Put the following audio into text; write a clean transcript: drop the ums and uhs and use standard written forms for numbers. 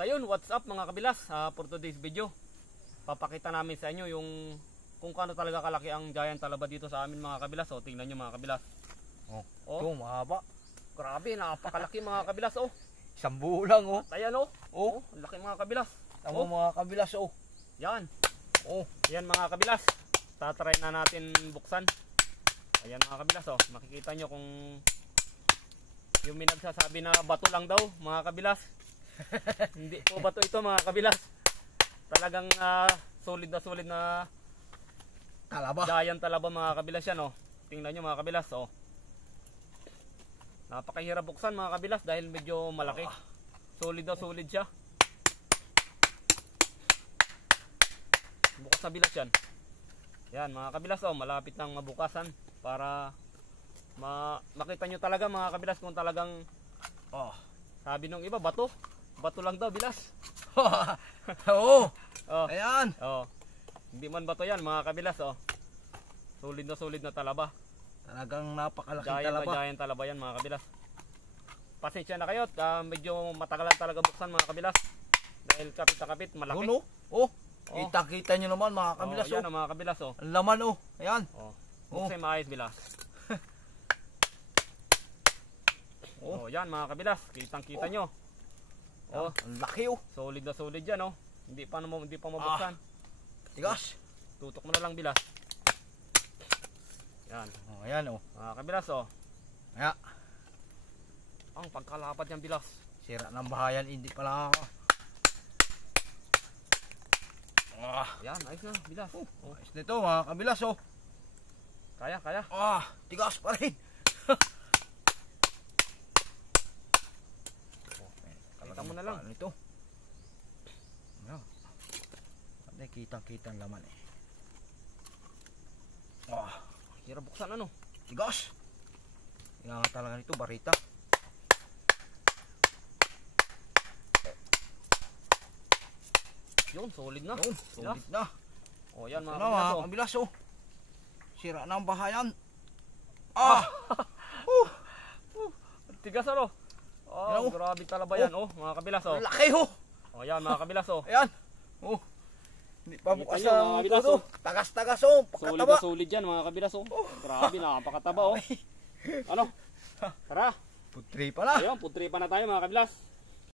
ayun, what's up mga kabilas? For today's video, papakita namin sa inyo yung kung kano talaga kalaki ang giant talaba dito sa amin mga kabilas. O, tingnan nyo mga kabilas. Oh, ito mahaba. Grabe, napakalaki mga kabilas. Oh. Isang buo lang oh. At ayan oh. Oh, laki mga kabilas. Tama mga kabilas oh. Yan. Oh, yan mga kabilas. Tatry na natin buksan. Ayan mga kabilas oh. Makikita nyo kung yung may nagsasabi na bato lang daw mga kabilas. Hindi po bato ito mga kabilas. Talagang solid na talaba. Giant talaba mga kabilas yan oh. Tingnan nyo mga kabilas oh. Napakahirap buksan mga kabilas dahil medyo malaki. Solid siya. Bukas sa bilas yan. Yan mga kabilas oh, malapit nang mabukasan para makita nyo talaga mga kabilas kung talagang sabi nung iba bato lang daw bilas. Oo. Oh. Ayan. Oh. Hindi man bato yan mga kabilas oh. Solid na talaba. Talagang napakalaking talaba. Giant talaba yan mga kabilas. Pasensya na kayo, medyo matagalan talaga buksan mga kabilas. Dahil kapit na kapit, malaki. No? Oh. Kita nyo naman mga kabilas oh. Yan mga kabilas oh. Ang laman oh. Ayan. Buksan maayos bilas. Yan mga kabilas, kitang-kita nyo. Ang laki oh. Solid yan oh. Hindi pa mabuksan. Tigas. Tutok mo na lang bilas. Yan. Ayan oh. Mga kabilas oh. Ayan. Ang pagkalapat niyang bilas. Sira ng bahayan, hindi pala ako. Yan, ayos na bilas. Ayos nito mga kabilas oh. Kaya. Tigas pa rin. Kita mo na lang. Ito. Kitang-kita ang laman eh. Hirap buksan ano. Tigas. Kailangan talaga nito barita. Yun, solid na. Solid na. Yan mga kabilas oh. Kabilas oh. Sira na ang bahayan. Tigas ano. Grabe talaba yan oh, mga kabilas oh. Laki oh. Yan mga kabilas oh. Ayan. Hindi pa bukas ang todo. Tagas-tagas oh. Pakataba. Solid yan mga kabilas oh. Grabe, napakataba oh. Ano? Tara. Putri pala. Ayun, putri pa na tayo mga kabilas.